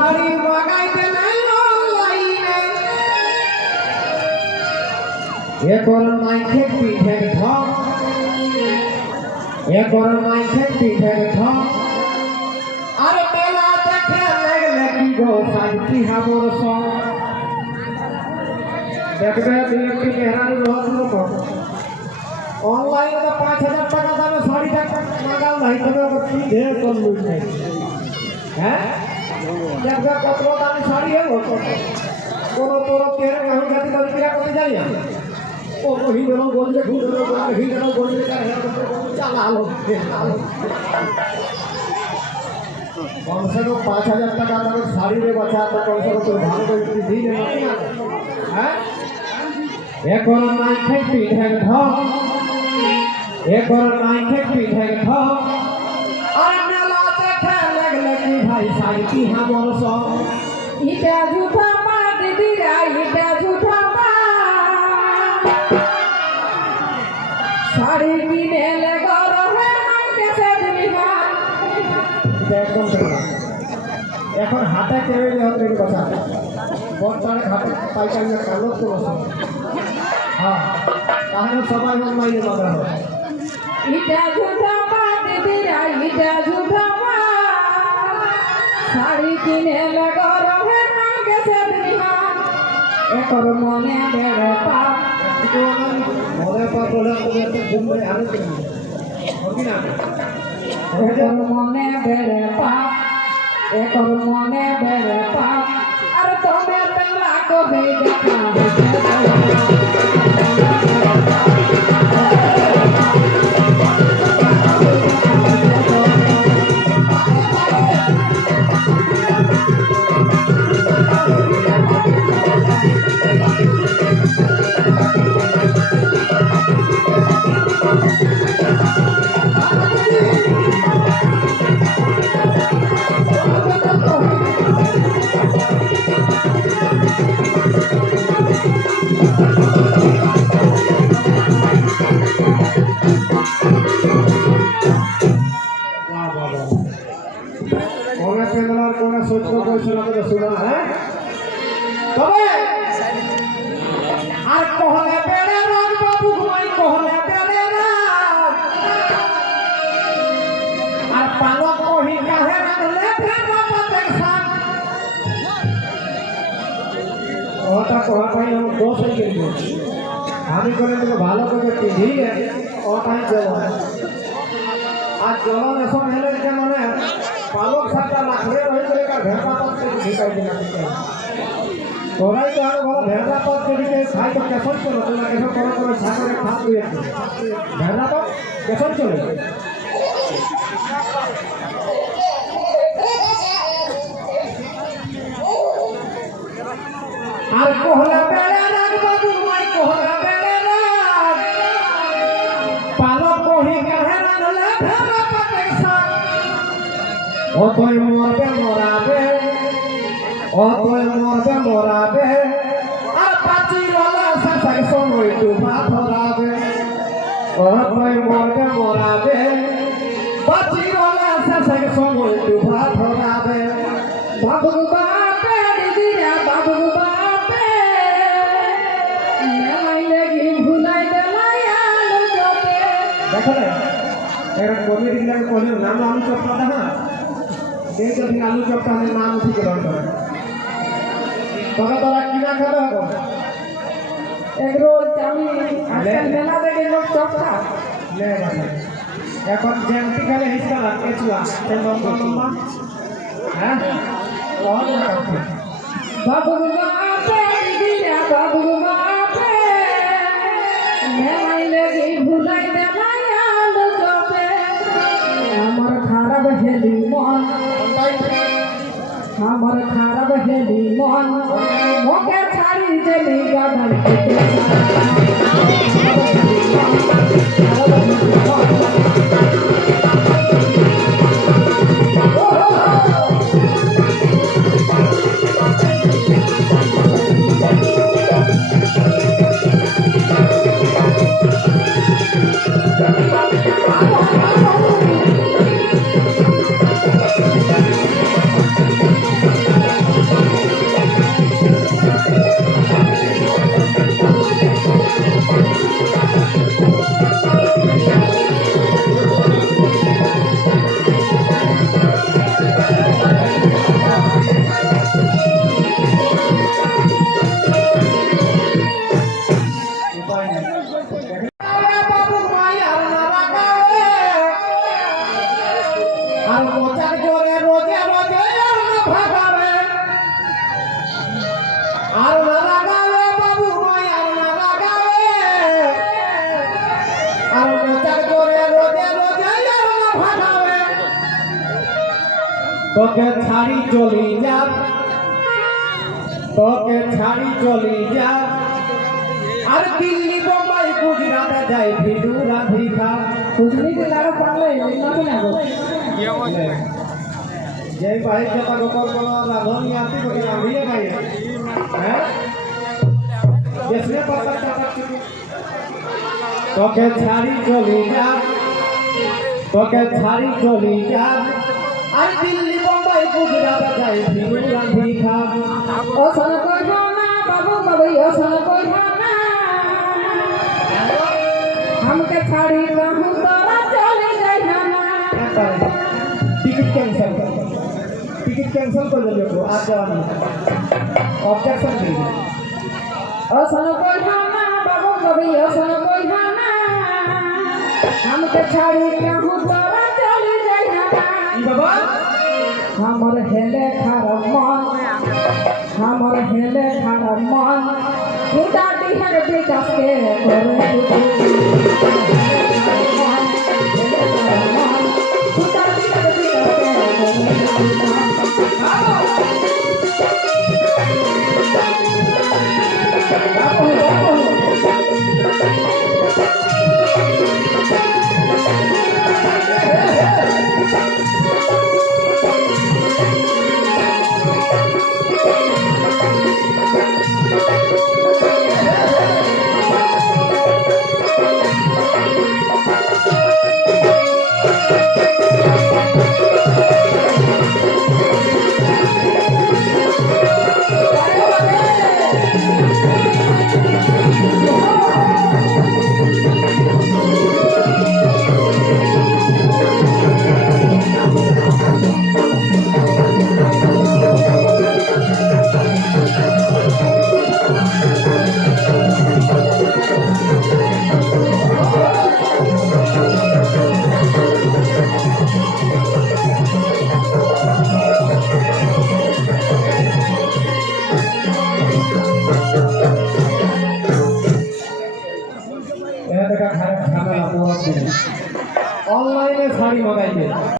শাড়ি মাগাইতে নাই অনলাইনে একর মাইকে পিঠের ঢক একর মাইকে পিঠের ঢক আর মেলা দেখে লাগলে কি গো শান্তি হাবর সব দেখবে দুই একটি মেহরানি রহস্য অনলাইনে ৫,০০০ টাকা দামে শাড়িটা মাগাল নাই তবে কি ঢের করল হ্যাঁ দেখবে কত দামি শাড়ি হলো কোনো তোর তেরে গাহি গাতি দামি কিরা করতে যাই ও কহি গেল বললে ঘুরে গেল কহি গেল বললে চালালো कम से कम 5,000 টাকা দামের শাড়ি রে বাচ্চা তো কম সে কম ভালো করে দিই না হ্যাঁ একর মাইকে পিঠের ঢক একর মাইকে পিঠের ঢক আর মেলা দেখে লাগলে কি ভাই শাড়ি কি হামর সব ইটা ঝুঠা মা দিদিরা ইটা ঝুঠা মা শাড়ি কিনে ले गरो है हम कैसे दिलवा একদম এখন হাতে কেউ হতে কথা বর্তমানে হাতে পাইকারি কালো তো বসে হ্যাঁ তাহলে সবাই মাইনে মাগা হয় ইটা ঝুঠা মা দিদিরা ইটা ঝুঠা মা শাড়ি কিনে ले गरो है हम कैसे दिलवा একর মনে বেড়ে পা মনে পা বলে তুমি ঘুমে আরে তুমি হবে না একর মনে বেড়ে পা একর মনে বেড়ে পা আর তুমি বেলা কবে দেখা আর কহলে বেড়ে রাত বাবু ঘুমাই কহলে বেড়ে রাত আর পালক কহি কাহে রাখলে ফেরা পাতে সাত ওটা কহা পাই আমি দোষ হয়ে গেল আমি করে তোকে ভালো করে পিঁধি ওটাই দেব আর জলন এসব হেলে কেন না পালক সাতটা রাখলে রয়ে গেলে কার ভেড়া পাতে ঢুকাই দিলাম তোরাই তো আরো ভালো ভেড়া পাত দিকে খাই তো কেসন চলো তোমরা কেসন করো করে ছাগলের খাত দিয়ে ভেড়া পাত কেসন চলে আর কোহলা বেড়ে রাখ বাবু মাই কোহলা বেড়ে রাখ পালক কহি কাহে রাখলে ভেড়া পাতে সাত অতই মরবে মরাবে অতই মরবে মরাবে আর পাচি রলা সাসাই সময় ডুবা ধরাবে অতই মরবে মরাবে পাচি রলা সাসাই সময় ডুবা ধরাবে বাবু বাপে দিদিরা বাবু বাপে মেলাই লাগি ভুলাই দেলাই আলো জপে দেখো না এর কমিটি লাগে কোনে নাম আলু চপটা দেখা দেই তো আলু চপটা আমি নাম ঠিক করে তোরা তোরা কিনা খাবে এখন এক রোজ আমি আজকাল মেলা দেখে লোক চপটা লে বাবা এখন জ্যামটি খালে হিসকালা কেচুয়া তে লম্বা লম্বা হ্যাঁ রহন না কাটতে বাবু বাপে দিদিরা বাবু বাপে মেলাই লাগি ভুলাই দেলাই আলো জপে আমার খারাপ হেলি মন আমার খারাপ হেলি মন মোকে ছাড়ি দেলি গাদাল ভাগাবে তোকে ছাড়ি চলি যাব তোকে ছাড়ি চলি যাব আর দিল্লি বোম্বাই গুজরাটে যাই ভিডু রাধিকা কুজনি के लाड़ो पाले नबी ना गो जय भाई जता गोपाल कोना राधन आती बगे आंधिए भाई हैं जिसने पता चटा चुकी তোকে ছাড়ি চলি যাব তোকে ছাড়ি চলি যাব আর দিল্লি বোম্বাই গুজরাটে যাই ভিডু রাধিকা ओ सन कोई ना बाबू बाबू ओ सन कोई ना हमके छाड़ी कहूं तोरा चली जाई ना टिकट कैंसिल कर दो को आज जवानी ऑब्जेक्शन दे ओ सन कोई ना बाबू बाबू ओ सन कोई ना हमके छाड़ी कहूं तोरा चली जाई ना ई बाबा हमर हेले खरम हमर हेले खरम खुदा दिहर विकास के करे खुदा दिहर विकास ऑनलाइन में साड़ी मंगाई